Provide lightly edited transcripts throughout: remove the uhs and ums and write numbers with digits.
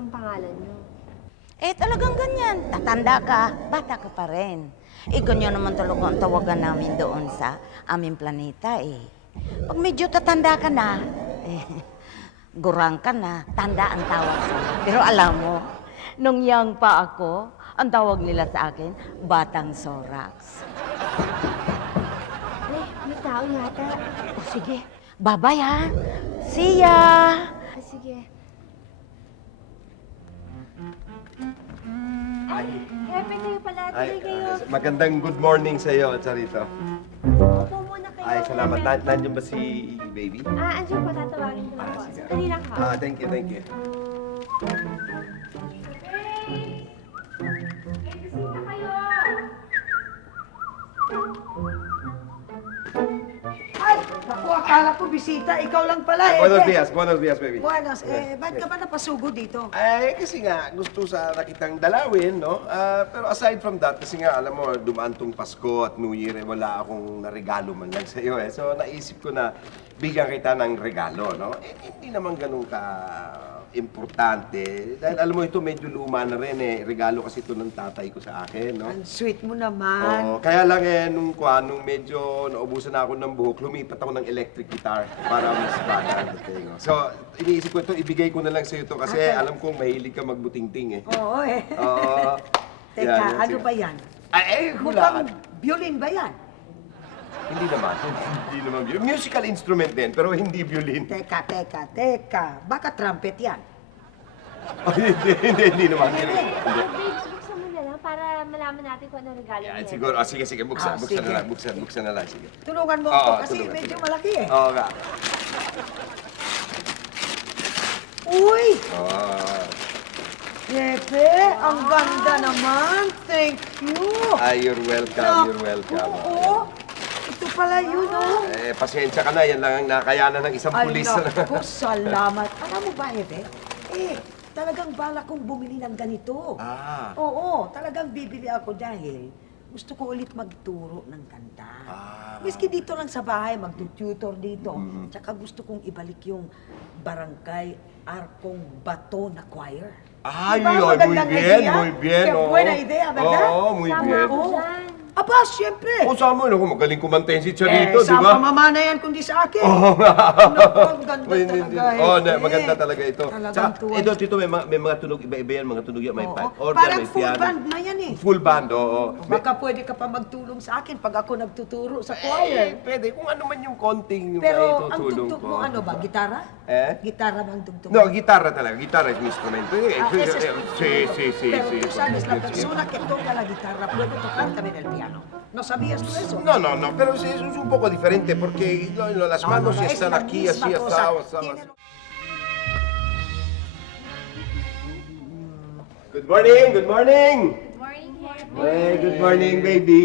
ang pangalan niyo. Eh, talagang ganyan. Tatanda ka, bata ka pa rin. Eh, ganyan naman talaga ang tawagan namin doon sa aming planeta, eh. Pag medyo tatanda ka na, eh, gurang ka na, tanda ang tawag sa'yo. Pero alam mo, nung young pa ako, ang tawag nila sa akin, Batang Sorax. Ay, may tao yata. O sige, bye-bye ha. See ya! Ah, sige. Ay, Hepe kayo pala. Tuloy kayo. magandang good morning sa iyo, Charito. Upo muna kayo. Ay, salamat. Hepe. Nandiyan ba si baby? Andiyan po, tatawagin ko lang po. sige. Sandali lang ha. Thank you, thank you. Ay, naku, akala ko bisita. Ikaw lang pala, eh. Buenos dias, baby. Buenos. Ba't ka ba napasugo dito? Ay, kasi nga, gusto sa nakitang dalawin, no? Pero aside from that, kasi nga, alam mo, dumaan tong Pasko at New Year, eh, wala akong narigalo man lang sa'yo, eh. So, naisip ko na bigyan kita ng regalo, no? Eh, hindi naman ganun ka importante. Dahil alam mo, ito medyo luma na rin, eh. Regalo kasi ito ng tatay ko sa akin, no? Ang sweet mo naman. Oo, kaya lang eh, nung medyo naubusan na ako ng buhok, lumipat ako ng electric guitar para mas bata ang dating. No? So, iniisip ko ito, ibigay ko na lang sa'yo ito kasi alam kong mahilig ka magbutingting eh. Oo, eh. Oo. Teka, Yan, ano sige. ba yan? Ay, Mukhang hulaan. violin ba yan? Hindi naman. Hindi naman. Musical instrument din, pero hindi violin. Teka. Baka trumpet yan. Oh, hindi naman. Hindi. Babes, buksan mo na lang para malaman natin kung ano regalo Yan, niya. siguro. Sige, buksan sige. na lang. Buksan na lang, sige. Tulungan mo ako Oo, kasi tulungan. medyo malaki eh. Oo nga. Uy! Oh. Pepe, ang ganda naman. Thank you. You're welcome, you're welcome. Oo. Ito pala yun, oh. Eh, pasensya ka na. Yan lang ang nakayanan ng isang Ay, pulis. naku, salamat. Alam mo ba, Pepe? Talagang bala kong bumili ng ganito. Oo, talagang bibili ako dahil gusto ko ulit magturo ng kanta. Miski dito lang sa bahay, magtututor dito. Tsaka gusto kong ibalik yung Barangay Arcong Bato na choir. Diba? Muy bien. Qué buena idea, ¿verdad? Oo, muy Sama bien. ako Oo. dyan. Aba, siyempre. Kung saan mo, magaling kumanta yun si Charito, di Sa ba? pamamana yan kundi sa akin. Oo nga. Naku, ang ganda Hindi, talaga. maganda talaga ito. Talagang Tsaka, tuwa. ito, Tito, may mga tunog, iba-iba yan, mga tunog yan, may Oo. pipe organ, Parang may full piano. band na yan eh. Full band, oo. Baka pwede ka pa magtulong sa akin pag ako nagtuturo sa Eh, choir. pwede. Kung ano man yung konting Pero ang maitutulong tugtog ko. mo ano ba? Gitara? Eh? Gitara bang tugtog No, mo? gitarra talaga. Gitarra es mi instrumento. Sí. Pero tú sabes, la persona que toca la guitarra puede tocar también el piano. ¿No sabías tú eso? No, pero es un poco diferente porque las manos no, es están la aquí, misma así, cosa. así. Tiene- Good morning! Morning, Hepe. Hey, good morning, baby!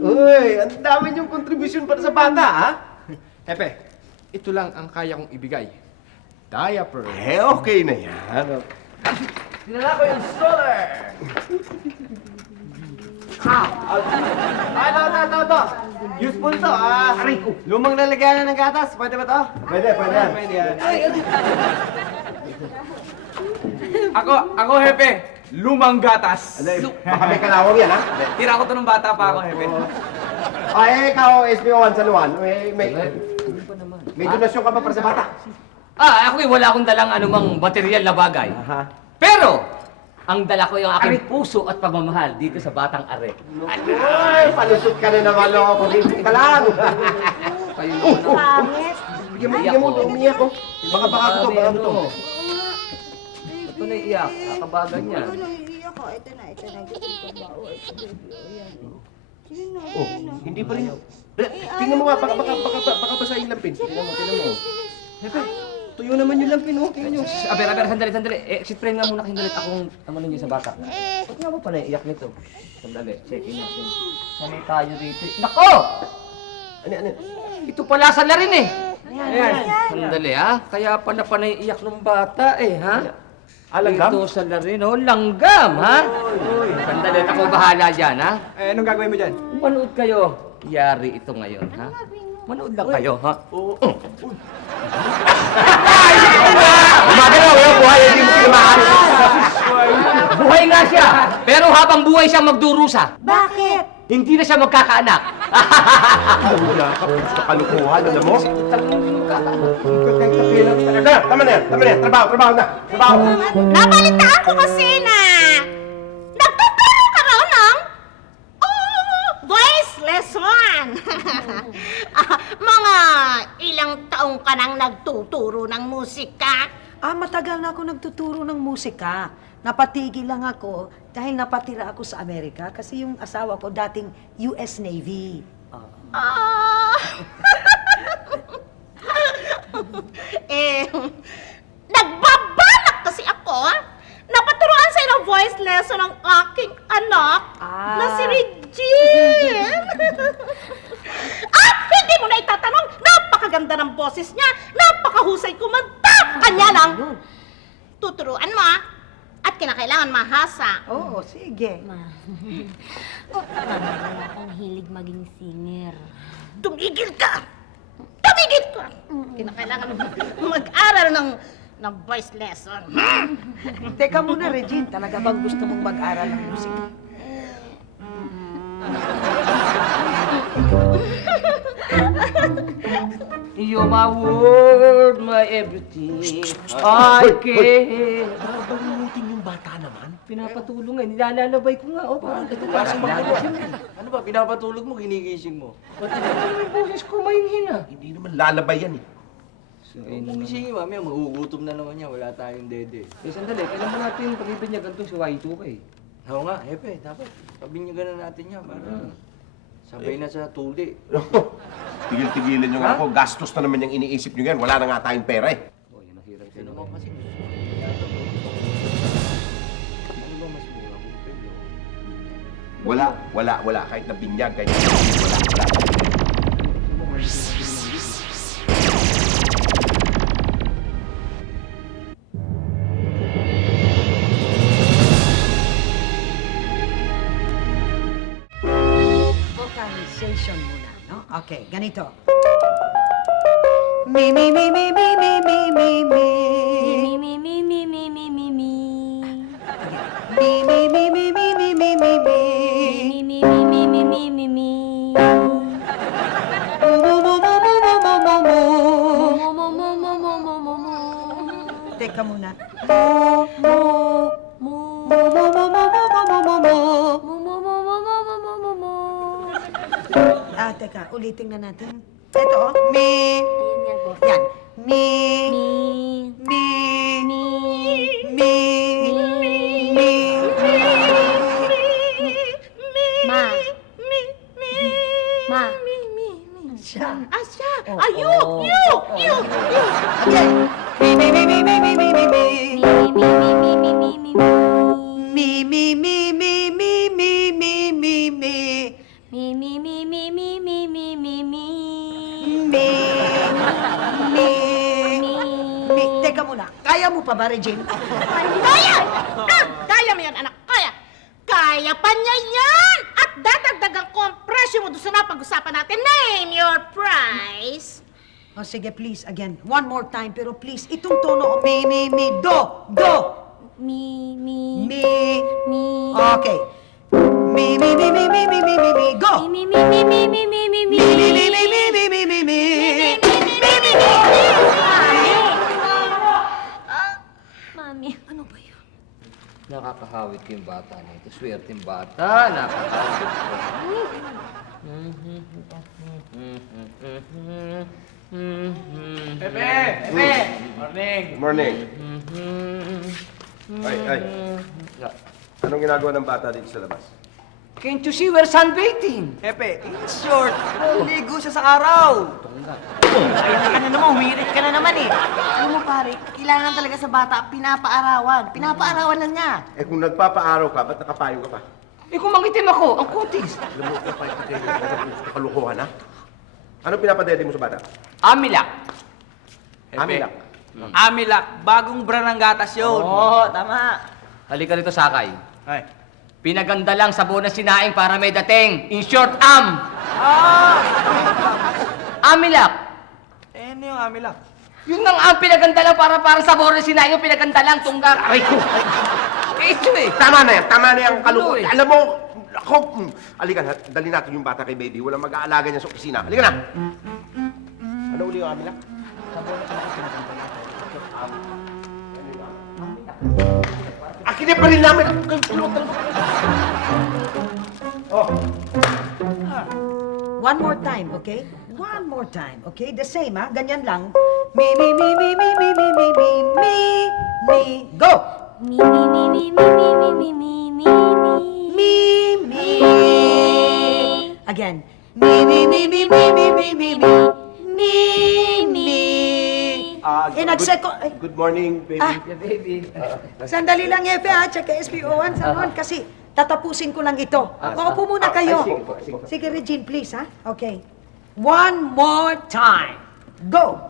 Uy, ang dami niyong contribution para sa bata, ha? Hepe, ito lang ang kaya kong ibigay. Diaper. Okay na yan. Dinala ko yung stroller! Ito. Useful to, aray ko. Lumang lalagyanan ng gatas. Pwede ba to? Pwede. Pwede yan. Ako, Hepe, lumang gatas. Baka may kalawang yan, ha? Tira ko to nung bata pa ako, Hepe. Ikaw, SB1 San Juan. May donasyon ka ba para sa bata? Ako wala akong dalang anumang material na bagay. Pero, ang dala ko yung aking puso at pagmamahal dito sa Batang Are. Ay, palusot ka na naman, loko. Rinsin ka lang. Pangit. Bigyan mo, umiyak ko. Baka ito. Ito na iyak, kakabagan niya. Naiiyak ka. Ito na. Ito ba? Sige na. Hindi pa rin. Tingnan mo nga, baka basahin lang, Pin. Tingnan mo. Hepe, Tuyo naman yung lampin, oh. Tingnan nyo. sandali. Explain nga muna kayong ako kung ano ninyo sa bata. Ba't nga ba pala iyak nito? Sandali, checkin natin. Sanay tayo dito. Nako! Ano? Ito pala sa larin eh. Ayan. Sandali kaya panay iyak ng bata ha? Langgam? Ito sa larin langgam Sandali, ako bahala dyan Anong gagawin mo dyan? Manood kayo. Yari ito ngayon Manood lang kayo, ha? Oo. Gumagalaw, walang buhay, hindi mo tinamaan. Buhay nga siya, pero habang buhay siya magdurusa. Bakit? Hindi na siya magkakaanak. Sa kalukuhan, alam mo? Tama na yan. Trabaho na. Nabalitaan ko kasi na nagtuturo ka raw ng voice lesson. Mga ilang taong ka nang nagtuturo ng musika. Matagal na ako nagtuturo ng musika. Napatigil lang ako dahil napatira ako sa Amerika kasi yung asawa ko dating US Navy. Ah. Nagbabalak kasi ako na paturuan sa'yo ng voice lesson ng aking anak na si Regine. At hindi mo na itatanong, napakaganda ng boses niya, napakahusay kumanta. Kanya lang, tuturuan mo at kinakailangan mahasa. Oo, sige. Wala kang hilig maging singer. Tumigil ka! Tumigil ka! Kinakailangan mag-aral ng voice lesson. Teka muna, Regine. Talaga bang gusto mong mag-aral ng musika? You're my world, my everything. I can. Babalimutin yung bata naman. Pinapatulong nga, nilalabay ko nga. Oh, parang Ano ba, pinapatulog mo, ginigising mo? yung boses ko mahina. Hindi naman lalabay yan eh. Kung gisingin, mamaya magugutom na naman niya, wala tayong dede. Eh, sandali, kailan mo natin pag-ibinyagan itong si Y2 ka eh. Oo nga, Hepe, dapat pabinyagan na natin yan para sabay na sa tuli. Tigil-tigilan nyo nga ako. Gastos na naman yung iniisip nyo yan. Wala na nga tayong pera eh. Oh, yan ang hirap Ano sa'yo. ba kasi? Ano ba mas mura kung pelo? Wala. Kahit na binyag, kahit na wala. Vocalization muna, no? Okay, ganito. Mi, mi, mi, mi, mi, mi, mi, mi, mi. Mi, mi, mi, mi, mi, mi, mi, mi. Mi, mi, mi, mi, mi, mi, mi, mi, mi. Mi, mi, mi, mi, mi, mi, mi, mi. Mu, mu, mu, mu, mu, mu, mu, mu, mu. Mo, mo, mo, mo, mo, mo, mo, mo. Teka muna. Mo. Mu, mu, mu, mu, mu, mu, mu, mu, mu. Mo, mo, mo, mo, mo, mo, mo, mo, mo. Teka, ulitin na natin. Ito, mi. Ayan yan po. Yan. Mi. Mi. Mi. Mi. Mi. Ma. Ma. Siya. Asya! You! Okay. Mi, mi, mi, mi, mi, mi, mi, mi, mi. Mi, mi, mi, mi, mi, mi, mi, mi. Mi, mi, mi, mi, mi, mi, mi, mi, mi. Mi, mi, mi, mi, mi, mi, mi. Mi. Mi. Teka muna. Kaya mo pa ba, Regine? Kaya! Kaya mo yan, anak. Kaya! Kaya pa niya yan! At dadagdagan ko ang presyo mo doon sa napag-usapan natin. Name your price! Oh, sige, please, again. One more time, pero please, itong tono. Mi, mi, mi, do, do. Mi, mi, Mi. mi. Okay. Mi, mi, mi, mi, mi, mi, mi, mi, mi, go. Mi, mi, mi, mi, mi, mi, mi, mi. Mi, mi, mi, mi, mi, mi, mi, mi, mi. Mami, ano ba yun? Nakakahawit ko yung bata na ito. Swerte yung bata. Nakakahawit ko. Hepe! Hepe! Morning! Good morning. Ay. Anong ginagawa ng bata dito sa labas? Can't you see we're sunbathing? Hepe, it's short. Ligo siya sa araw. Ka na naman, humirit ka na naman eh. Alam mo pare, kailangan talaga sa bata pinapaarawan. Pinapaarawan lang niya. Eh kung nagpapaaraw ka, ba't nakapayong ka pa? Eh kung mangitim ako, ang kutis. Alam mo, kalukuhan ha? Anong pinapadede mo sa bata? Amilak. Amilak. Amilak, bagong brand ng gatas yun. Oo, tama. Halika rito, Sakay. Ay. Pinaganda lang sabon na sinaing para may dating. In short, am. Amilak. Eh, ano yung amilak? Yun ang pinaganda lang para sa Boris Sinayo, pinaganda lang, tunggang. Aray ko. Ito eh. Tama na yan, Ano eh? Alam mo, ako, halika na, dali natin yung bata kay baby. Walang mag-aalaga niya sa opisina. Halika na! Ano uli yung amilak? Akin na pa rin namin! Oh, One more time, okay? One more time, okay? The same, ha? Ganyan lang. Me, me, me, me, me, me, me, me, me, me, me. Go! Me, me, me, me, me, me, me, me, me, me, Me, me. Again. Me, me, me, me, me, me, me, me, me. Me, me. Eh, good morning, baby. Ah, sandali lang, Efe, ha? Tsaka SPO1, sanon, kasi tatapusin ko lang ito. Maupo muna kayo. sige po, sige po. Sige, Regine, please, ha? Okay. One more time. Go!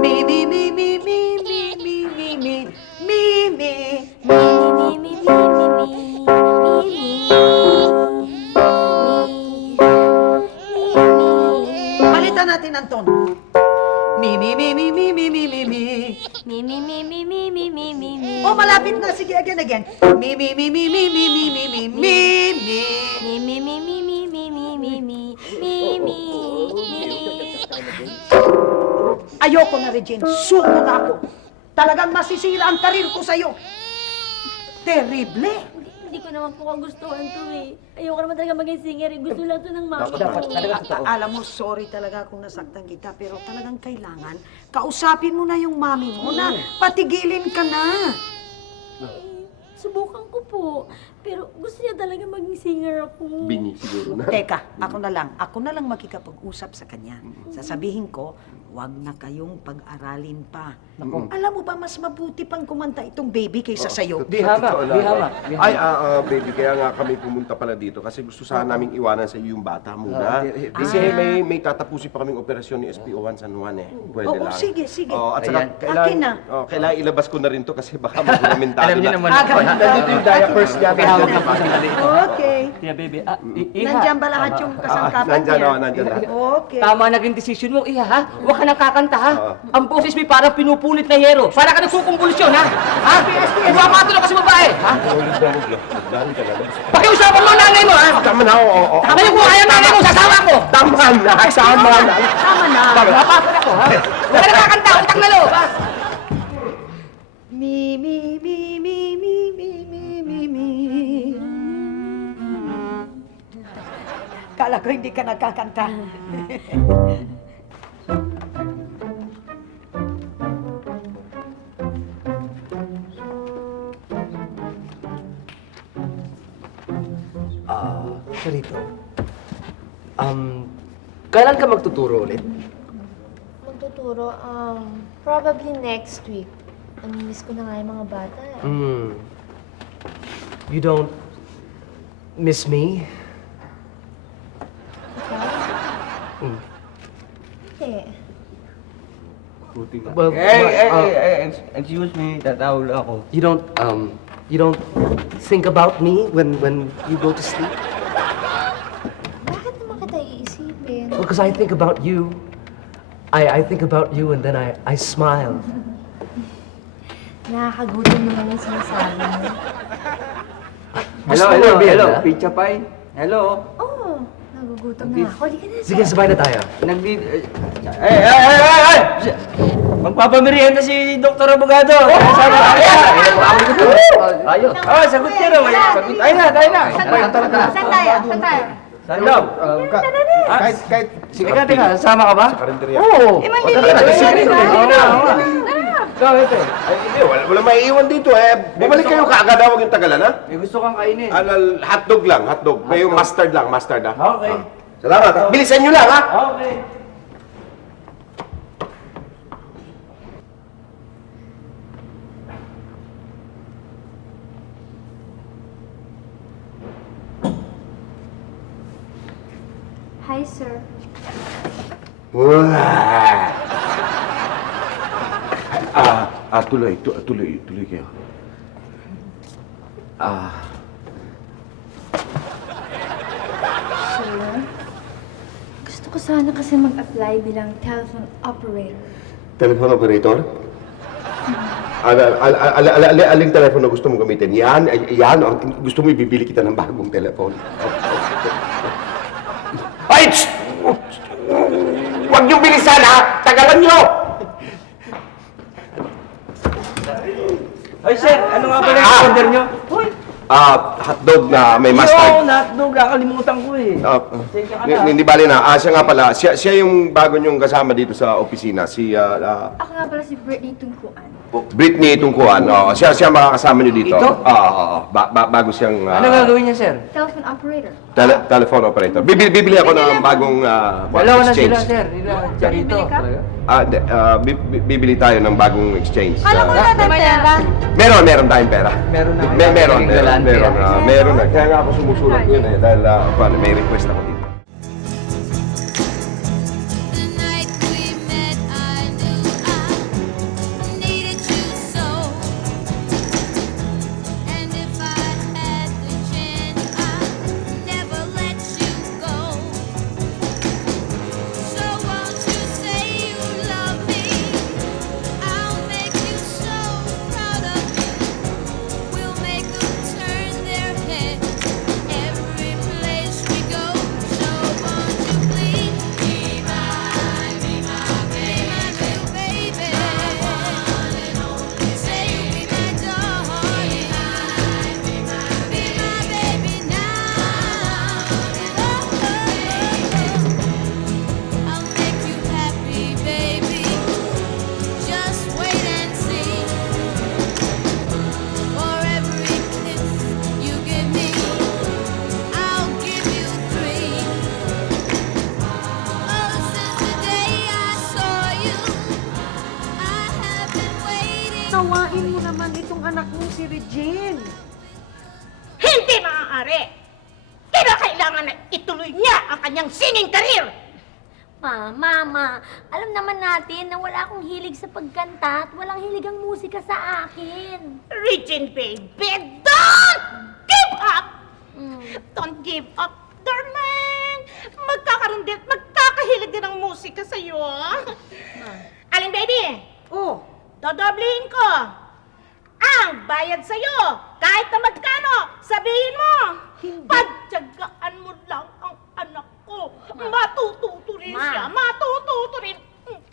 Me, me, me, me, me, me, me, me, me, me, me. Palitan natin ang tono. Me, me, me, me, me, me, me, me, me. Oh, malapit na. Sige, again. Me, me, me, me, me, me, me, me, me, me, me. Ayoko na, Regine. Suko na ako. Talagang masisira ang karir ko sa'yo. Terrible. Hindi ko naman po kagustuhan to eh. Ayoko naman talaga maging singer eh. Gusto lang to ng mami ko. Dapat talaga totoo. Alam mo, sorry talaga kung nasaktan kita, pero talagang kailangan kausapin mo na yung mami mo na patigilin ka na. Subukan ko po. Pero gusto niya talaga maging singer ako. Bingi siguro na. Teka, ako na lang makikapag-usap sa kanya. Sasabihin ko, wag na kayong pag-aralin pa. Alam mo ba, mas mabuti pang kumanta itong baby kaysa sa'yo. Di hama, Totoo lang. di hama. Ay, baby, kaya nga kami pumunta pala dito kasi gusto sana naming iwanan sa iyo yung bata muna. Kasi may tatapusin pa kaming operasyon ni SPO1 San Juan eh. Pwede Oo, lang. sige. Oh, at Ayan. saka, Akin na. kailangan ilabas ko na rin to kasi baka maglamentado Alam niyo na. naman. Nandito yung diapers niya. Hawak na po sandali. Okay. Tia, baby. Iha. Nandiyan ba lahat yung kasangkapan Nandyan, niya? nandyan na. Okay. Tama naging desisyon mo, Iha, ha? Huwag ka nang kakanta, ha? Oo. Ang boses mo parang pinupulit na yero. Para ka nagkukumbulisyon, ha? Ha? Buwapatulog ka sa babae, ha? Pakiusapan mo ang nanay mo, ha? Tama na, oo. Ngayon kung ayaw nanay mo, sasawa ko! Tama na, tama na. Tama na. Buwapatulog ako, ha? Huwag ka nang kakanta, utang na loob, ha? Me, me, me, me, me, me, me, me, me. Kala ko hindi ka nakakanta. Sarito. Kailan ka magtuturo ulit? Magtuturo, probably next week. Namimiss ko na nga yung mga bata eh. You don't miss me? Ikaw? Hindi. Well, Excuse me, tatawag ako. you don't think about me when you go to sleep? Bakit naman kita iisipin? Well, because I think about you. I think about you and then I smile. Nakakagutom naman yung sinasabi mo. Gusto mo merienda? Pizza pie? Hello? Oo, nagugutom na ako. Hindi ka na. Sige, sabay na tayo. Ay! Magpapamerienda si Dr. Abogado. Sama ka kaya. Ayos. Oh, sagot niya raw. Tayo na. Saan tayo? Saan tayo? Saan daw? Kahit Teka, sama ka ba? sa karinderya. Oo. Eh, maliliit ka Bakit eh? Ay, hindi, wala maiiwan dito eh. Bumalik kayo kaagad, huwag yung tagalan, ha? May gusto kang kainin. Hotdog lang, hotdog. May yung mustard lang, mustard, ha? Okay. Salamat, ha? Bilisan nyo lang, ha? Okay. Hi, sir. Tuloy kayo. Sir, gusto ko ko sana kasi mag-apply bilang telephone operator. Telephone operator? Aling telepono gusto mong gamitin? Yan, gusto mo ibibili kita ng bagong telepono. Ay! Shh! Huwag niyong bilisan, ha? Tagalan niyo! Ay, sir, ano nga pala yung order nyo? Hotdog na may Yo, mustard. hotdog, kakalimutan ko eh. Hindi bali na. Siya nga pala. Siya yung bago niyong kasama dito sa opisina. Si Ako nga pala si Brittany Tungkuan. Britney Tungkuan. Siya makakasama niyo dito. Ito? Bago siyang Ano gagawin niya, sir? Telephone operator. telephone operator. Bibili ako ng bagong Dalawa na exchange. sila, sir. Charito, talaga. Bibili tayo ng bagong exchange. Alam ko na pera. Meron tayong pera. Meron na. Meron na. Kaya nga ako sumusulat yun eh. Dahil may request ako dito. The night we met, I knew I needed you so. And if I had the chance, I'd never let you go. So won't you say you love me? I'll make you so proud of me. We'll make them turn their head every place we go. So won't you please be my new baby? Say you'll be my darling, be my baby now. I'll make you happy, baby. Just wait and see. For every kiss you give me, I'll give you 3. Oh, since the day I saw you, I have been waiting. Tawain mo naman itong anak mo si Regine. Hindi maaari! Kailangan na ituloy niya ang kanyang singing career! Mama, alam naman natin na wala akong hilig sa pagkanta at walang hilig ang musika sa akin. Regine, baby, don't give up! Don't give up, darling! Magkakaroon din, magkakahilig din ang musika sa'yo, ah! Aling baby, Oh, dodoblihin ko ang bayad sa'yo kahit na magkano, sabihin mo! Pagtyagaan mo lang ang anak ko. Matututo rin Ma. siya. Matututo rin.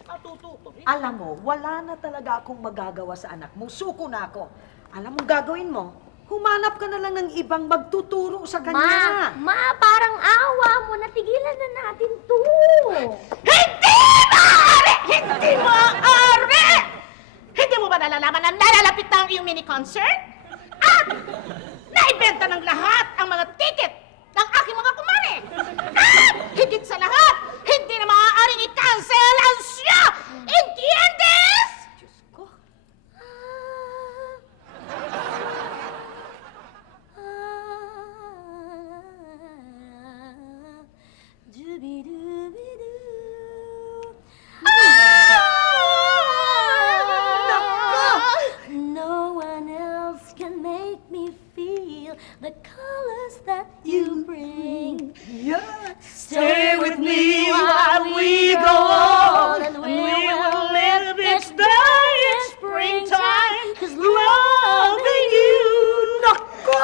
Matututo rin. alam mo, wala na talaga akong magagawa sa anak mo. Suko na ako. Alam mo gagawin mo? Humanap ka na lang ng ibang magtuturo sa kanya. Parang awa mo, natigilan na natin to. Hindi maaari! Hindi maaari! Hindi mo ba nalalaman na nalalapit na ang iyong mini-concert? At naibenta ng lahat ang mga ticket ng aking mga kumare! At higit sa lahat, hindi na maaaring i-cancel ang siya! Entiendes? No one else can make me feel the colors that you bring. Stay with me while we go on, and we will live each day in springtime. 'Cause loving you, naku!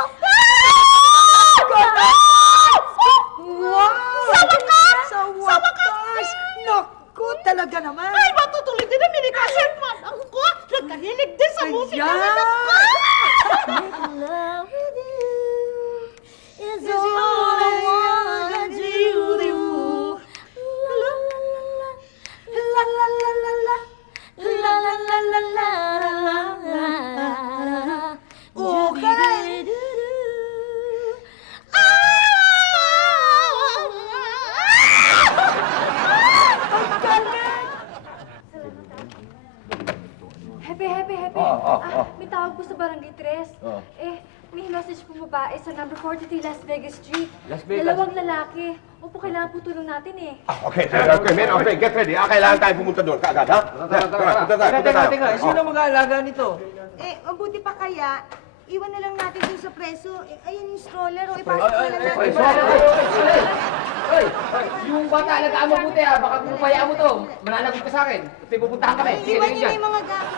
Wow! Sa wakas! Sa wakas! Naku, talaga naman. Ay, matutuloy din ang mini-concert mo! Ako, nagkahilig din sa musika. Making love with you is all I wanna do. La la la la, la la la la la, la la la la la la la. Okay. Happy. May tawag po sa Barangay 3. May message po babae sa number 43 Las Vegas Street. Las Vegas? Dalawang lalaki. Opo, kailangan po tulong natin eh. Okay, men. Okay, get ready. Kailangan tayo pumunta doon. Kaagad, ha? Punta tayo. Teka, sino mag-aalaga nito? Mabuti pa kaya, iwan na lang natin dun sa preso. Ayun yung stroller, o Ay, ipasok na lang natin. sorry. Hoy! Yung bata, alagaan mo puti ha. Baka kung payaan mo to, mananagot ka sa akin. At may pupuntahan kami. Sige, Iwan tingin niyo na dyan. yung mga gamit.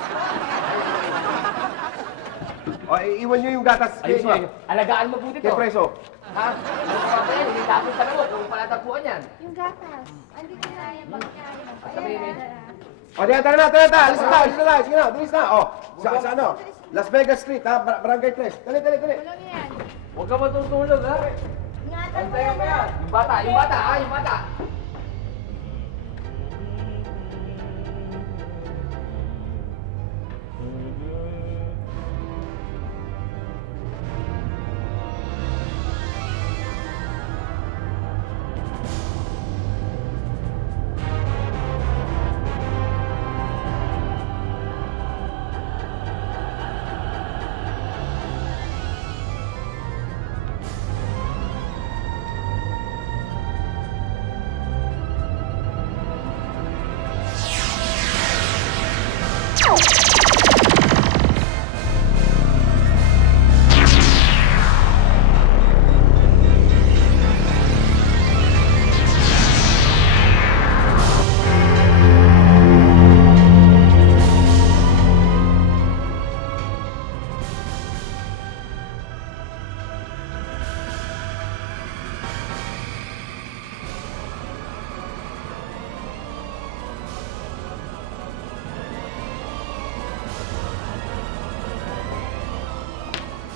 O, iwan nyo yung gatas. Ayun nga. Alagaan mo puti Kay to. preso. Ha? Yung mga pa yan, hindi tapos ka na mo kung palatagpuan yan. Yung gatas. Andito na yung pagkain. Sabihin eh. O, diyan, tara na. Alis na tayo. Sige na, bilis na. O, sa ano? Las Vegas Street, ha? Barangay 3. Dali. Walang yan. Huwag ka matutulog, ha? Ingatan mo yan, ha? Yung bata, yung bata.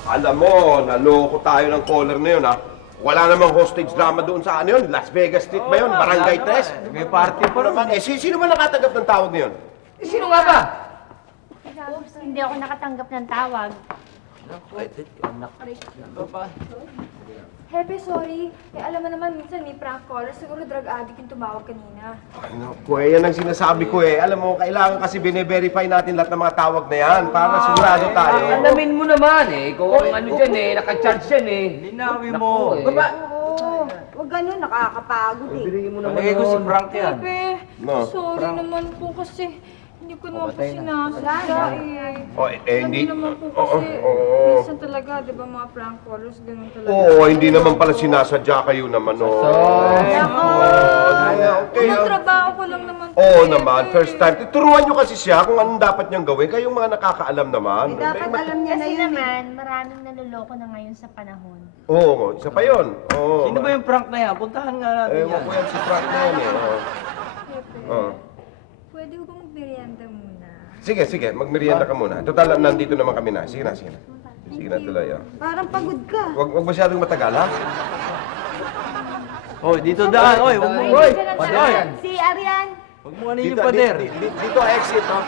Alam mo, naloko tayo ng caller na yun, ha? Wala namang hostage drama doon sa ano yun? Las Vegas Street ba yun? Barangay 3? May party pa naman. Eh, sino ba nakatanggap ng tawag na yun? Eh, sino nga ba? Oops, hindi ako nakatanggap ng tawag. Hepe, sorry. Eh, alam mo naman, minsan may prank caller. Siguro drug addict yung tumawag kanina. Ay, naku, yan ang sinasabi ko eh. Alam mo, kailangan kasi bine-verify natin lahat ng mga tawag na yan para sigurado tayo. Alamin mo naman eh. Ikaw ang ano dyan eh. Naka-charge yan eh. Linawin Naku, mo. eh. Oo, huwag ganun, nakakapagod eh. Bibigyan mo naman Palagay ko si yun. Frank yan. Hepe, No. sorry naman po kasi hindi ko naman po sinasadya eh. Oh, hindi. Hindi naman po Oo, kasi oo. minsan talaga, di ba mga prank callers, ganun talaga. Oo, hindi naman pala sinasadya kayo naman, oh. Okay, Ang oh. trabaho ko lang naman po. Oo Hepe. naman, first time. Turuan nyo kasi siya kung anong dapat niyang gawin. Kayong mga nakakaalam naman. Dapat alam niya na Kasi yun. naman, maraming naluloko na ngayon sa panahon. Oo, isa pa yun. Oo. Sino ba yung prank na yan? Puntahan nga natin Ewan yan. ko yan si Frank na yan eh. Oo. Hepe, Oo. pwede ko bang merienda muna? Sige, magmerienda ka muna. Total, nandito naman kami na. Sige na. Sige na, tuloy. Oh. Parang pagod ka. Wag masyadong matagal, ha? Hoy, dito daan. Hoy, huwag mo. Hoy, hoy. Si Arian! Huwag mo ano yung pader. Dito exit, ha?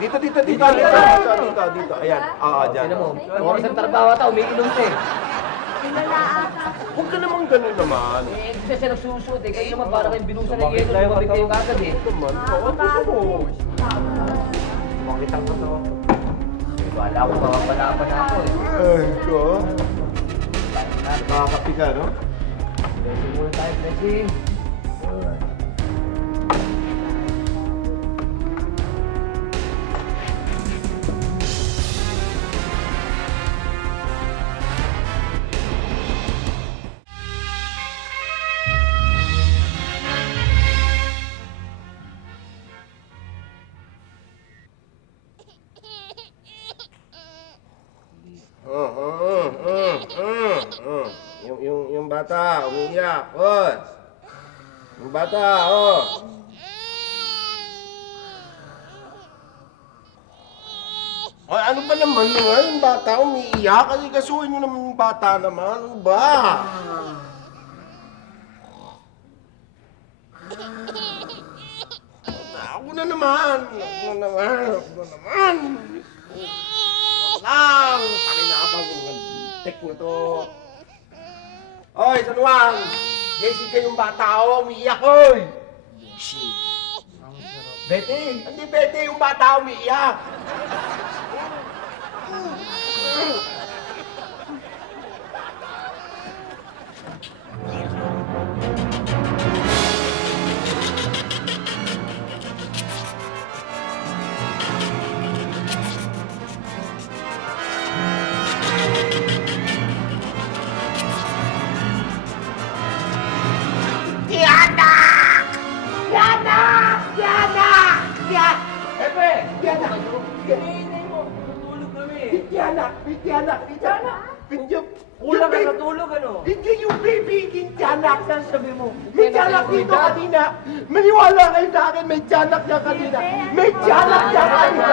Dito. Ayan. Dyan. Tignan mo. Oras ng trabaho ata, umiinom ka eh. Huwag ka naman ganun naman. Eh, hindi siya nagsusuot eh. Kayo naman para kayong binusan ng yelo. Lumabig kayo kagad eh. Makitang ko to. Wala akong mapapalapan na ako eh. Ay, ko. Nakakapi ka, no? Blessing muna tayo, blessing. Yung bata, umiiyak. Oh. Yung bata, oh. Ay, ano ba naman nga yung bata umiiyak? Kasi kasuhin nyo naman yung bata naman. Ano ba? Ako na naman. Lang! Pakinabang ng tek mo to. Oy, Sanwang! Jessie ka yung bata, oh, umiiyak, oy! Bete! Hindi Bete, yung bata umiiyak! Tulog kami. Tiyanak! Tiyanak! Tiyanak! Kulang ka sa tulog, ano? Hindi yung baby, yung tiyanak! Saan sabi mo? May tiyanak dito kanina! Maniwala kayo sa akin, may tiyanak niya kanina! May tiyanak niya kanina!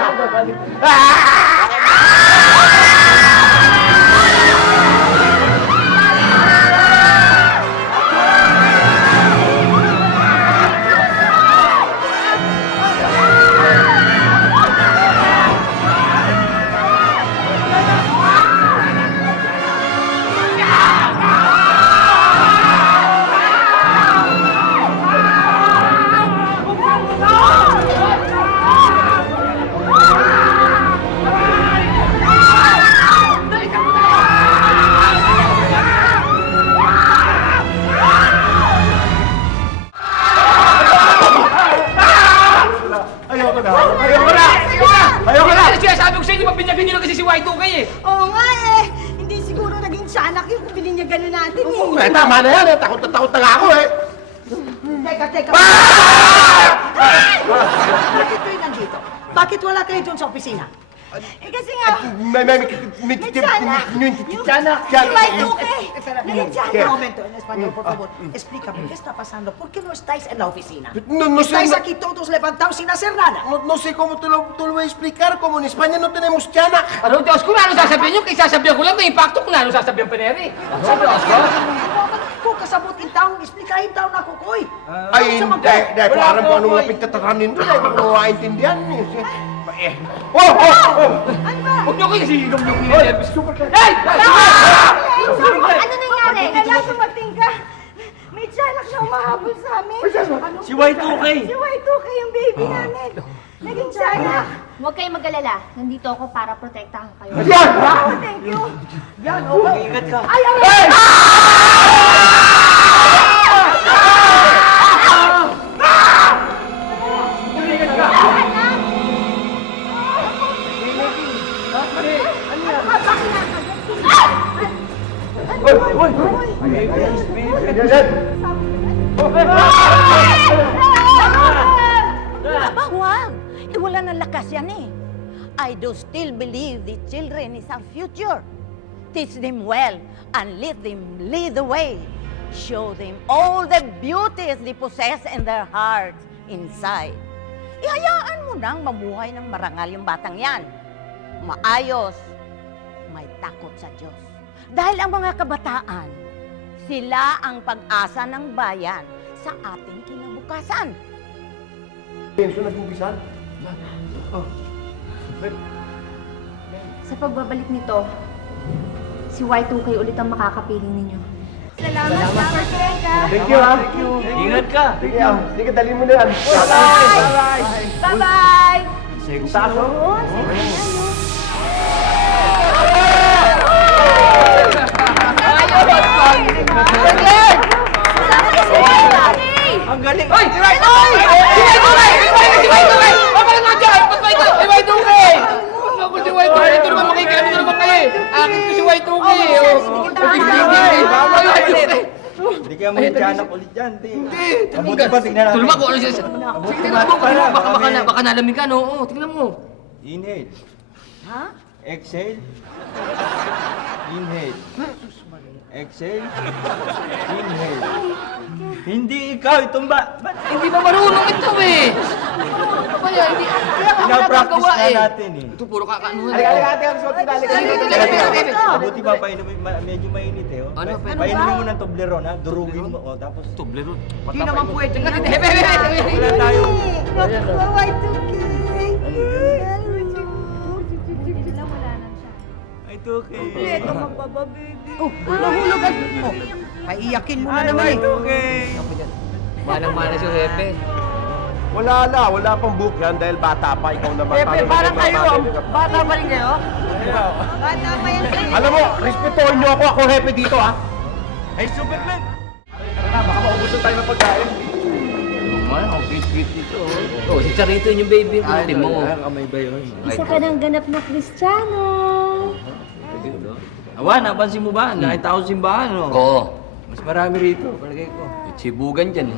Ayoko na! Ayoko na! Ayoko na! Sinasabi ko sa inyo, mapinyagan nyo na kasi si Y2K eh. Oo nga eh. Hindi siguro naging tiyanak yung bininyagan na natin eh. Tama na yan! Takot na nga ako eh! Teka. Bakit kayo nandito? Bakit wala kayo dun sa opisina? Eh kasi nga, May tiyanak. tiyanak! Y2K. Naging tiyanak. Un momento, en español, por favor. Explícame, ¿qué está pasando? ¿Por qué no estáis en la oficina? No sé, Estáis aquí todos levantados sin hacer nada. no sé cómo te lo voy a explicar, como en España no tenemos tiyanak. Ano, Diyos ko, ano sasabihin nyo? Kaya sasabihin ko lang, may impacto ko na ano sasabihin pa Neri. Kung kasabutin taong, explikahin taong nakukoy. Ay, hindi, parang kung anong napagtataranin doon, hindi ko maintindihan. Huwag nyo kayo sinom yung Neri. Hey! ano nangyari? Kaya sumating ka. May tiyanak na umahabol sa amin. Si Y2K. Si Y2K yung baby namin. Naging tiyanak. Huwag kayong mag-alala. Nandito ako para protektahan kayo. Wow, thank you. Ingat ka. Aba, huwag. Wala ng lakas yan eh. I do still believe the children is our future. Teach them well and let them lead the way. Show them all the beauties they possess in their hearts inside. Ihayaan mo nang mamuhay ng marangal yung batang yan. Maayos, may takot sa Diyos. Dahil ang mga kabataan, sila ang pag-asa ng bayan sa ating kinabukasan. Sa pagbabalik nito, si Y2K ulit ang makakapiling ninyo. Salamat, Teka. Thank you, ha? Ingat ka. Sige, dali mo na yan. Bye-bye! Ang galing. Hoy! Si Y2K! Si Y2K! Papalag nga dyan! Ba't ba ito? Si Y2K! Ano ko si Y2K? Ito naman makikiano na naman kayo eh. Akin ko si Y2K eh. Hindi kaya mag-tiyanak ulit dyan, di. Hindi. Mabuti pa, tignan natin. Tulungan ko ano siya. Sige, tingnan mo. Baka nalamin ka, no? Oo, tingnan mo. Inhale. Exhale. Inhale. Exhale. Inhale. Hindi ikaw, itumba. Ba't Hindi ba marunong ito eh? Ano ba yan? Hindi pinapractice nagagawa na eh. natin eh? Ito puro kakaanuhan. Mabuti pa, medyo mainit eh. Oh. Ano? Painumin mo ng Toblerone ha, durugin mo. Oh, tapos Toblerone. Hindi naman pwede. wala tayo. Ay, ito okay. Nahulog at... Oh, paiyakin mo na naman eh. okay. Manang-mana si Hepe. Wala pang book yan dahil bata pa, ikaw naman. Parang kayo, bata pa rin kayo? Alam mo, respetuhin niyo ako hepe dito, ha? Ay, Superman! Baka maubusan tayo ng pagkain. Man, ang cute dito. Oh, si Charito yun yung baby ko. Tingnan mo. Kamay ba yun? Isa ka ng ganap na Kristiyano. Awa, napansin mo ba? Nakita ko simbahan, no? Oo. Mas marami rito, palagay ko. Sibugan dyan.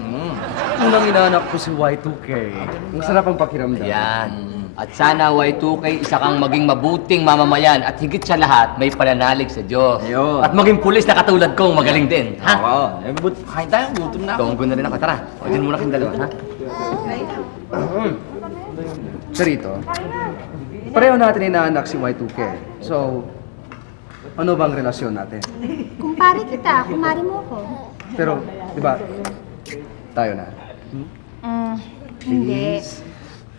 Unang inanak ko si Y2K. Ang sarap ang pakiramdam. Yan. At sana Y2K, isa kang maging mabuting mamamayan at higit sa lahat, may pananalig sa Diyos. Ayun. At maging pulis na katulad kong magaling din. Ha? Oo. Kain tayo, gutom na ako. Tunggo na rin ako. Tara, o dyan muna kayong dalawa, ha? Charito, pareho natin inaanak si Y2K. So, ano bang relasyon natin? Kumpare kita, kumari mo ko. Pero, di ba, tayo na. Hindi.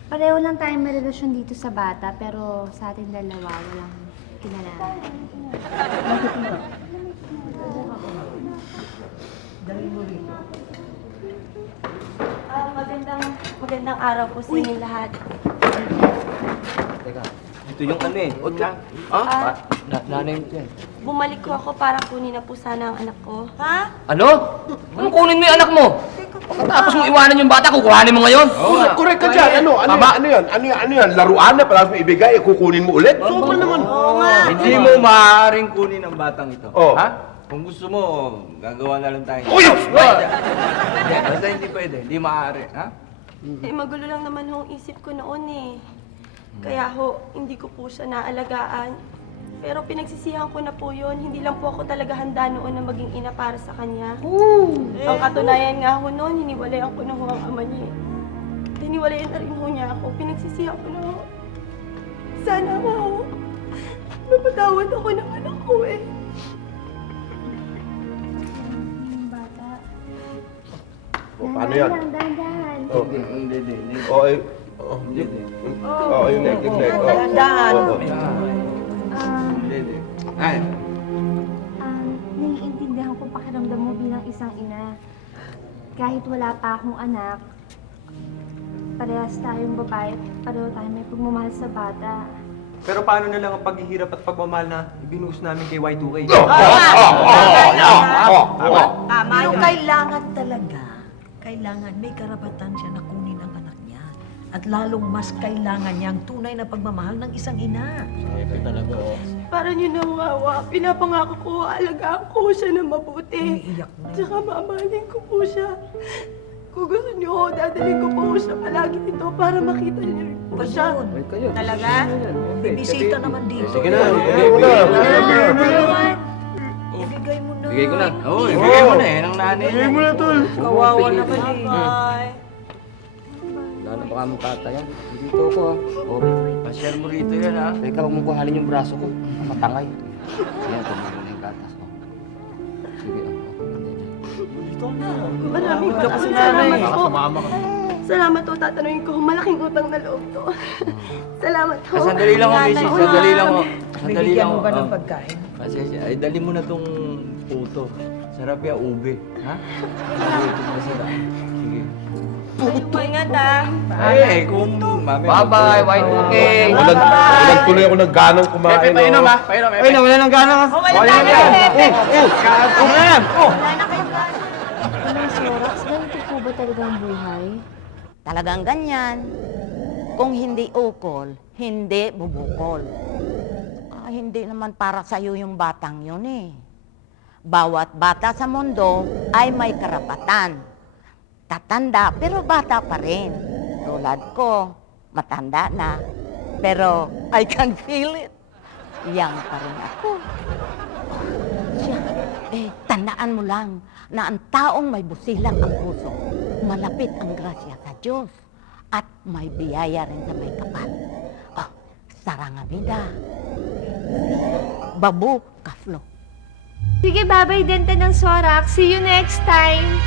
Pareho lang tayong may relasyon dito sa bata, pero sa ating dalawa, walang kinalaman. Magandang araw po sa inyong lahat. Teka, ito yung ano eh. O, nanay mo yan. Bumalik ko ako para kunin na po sana ang anak ko. Ha? Ano? Anong kunin mo yung anak mo? Pagkatapos mo iwanan yung bata, kukuhanin mo ngayon? Correct ka dyan. Ano yan? Laruan na pala mo ibigay, kukunin mo ulit? Sobra naman. Hindi mo maaaring kunin ang batang ito. Oh. Ha? Kung gusto mo, gagawa na lang tayo. Uy! Basta hindi pwede, hindi maaari. Ha? Eh, magulo lang naman ho ang isip ko noon eh. Kaya ho, hindi ko po siya naalagaan. Pero pinagsisihan ko na po yun. Hindi lang po ako talaga handa noon na maging ina para sa kanya. Ang katunayan nga ho noon, hiniwalayan ko na ho ang ama niya. Hiniwalayan na rin ho niya ako. Pinagsisihan ko na ho. Sana nga ho, mapatawad ako ng anak ko eh. Paano yan? Dahan-dahan. Hindi. Yung neck. Dahan-dahan. Ay, Naiintindihan ko pakiramdam mo bilang isang ina. Kahit wala pa akong anak, parehas tayong babae, pareho tayong may pagmamahal sa bata. Pero paano na lang ang paghihirap at pagmamahal na ibinuhos namin kay Y2K? Pero kailangan talaga, may karapatan siya na kunin ang anak niya. At lalong mas kailangan niya ang tunay na pagmamahal ng isang ina. Para niyo nawawa, pinapangako ko, alagaan ko siya na mabuti. Umiiyak na. Tsaka mamahalin ko po siya. Kung gusto niyo, dadalhin ko po siya palagi dito para makita niyo rin po siya. Talaga? Bibisita naman dito. sige na. Ibigay mo na. Bigay ko na. Oo, ibigay mo na eh, ng nanay. Bigay mo na, tol. Kawawa naman eh. Bye. Wala na baka mong tatayan. Dito ako ha. O, pasyal mo rito yan ha. Teka, huwag mo kuhanin yung braso ko. Matangay. Ayan, tumulong na yung gatas ko. Sige, Maraming salamat po. Salamat po, tatanungin ko. Malaking utang na loob to. Salamat po. Sandali lang ako, Missy. Sandali lang ako. Bibigyan mo ba ng pagkain? Pasensya. Ay, dali mo na tong puto. Sarap yung ube. Ha? Sige. Ingat ah. Ay, kung mami. Bye-bye, Y2K. Walang tuloy ako ng ganang kumain. Painom ha? Painom. Wala nang gana. Wala na yan. Anong Sorax, ganito po ba talaga ang buhay? Talagang ganyan. Kung hindi ukol, hindi bubukol. Hindi naman para sa'yo yung batang yun eh. Bawat bata sa mundo ay may karapatan. Tatanda, pero bata pa rin. Tulad ko, matanda na. Pero I can feel it. Young pa rin ako. Siya, tandaan mo lang na ang taong may busilang ang puso, malapit ang grasya sa Diyos at may biyaya rin sa may kapal. Oh, sarangamida. Babu Kaflo. Sige, babay dente ng Sorax. See you next time.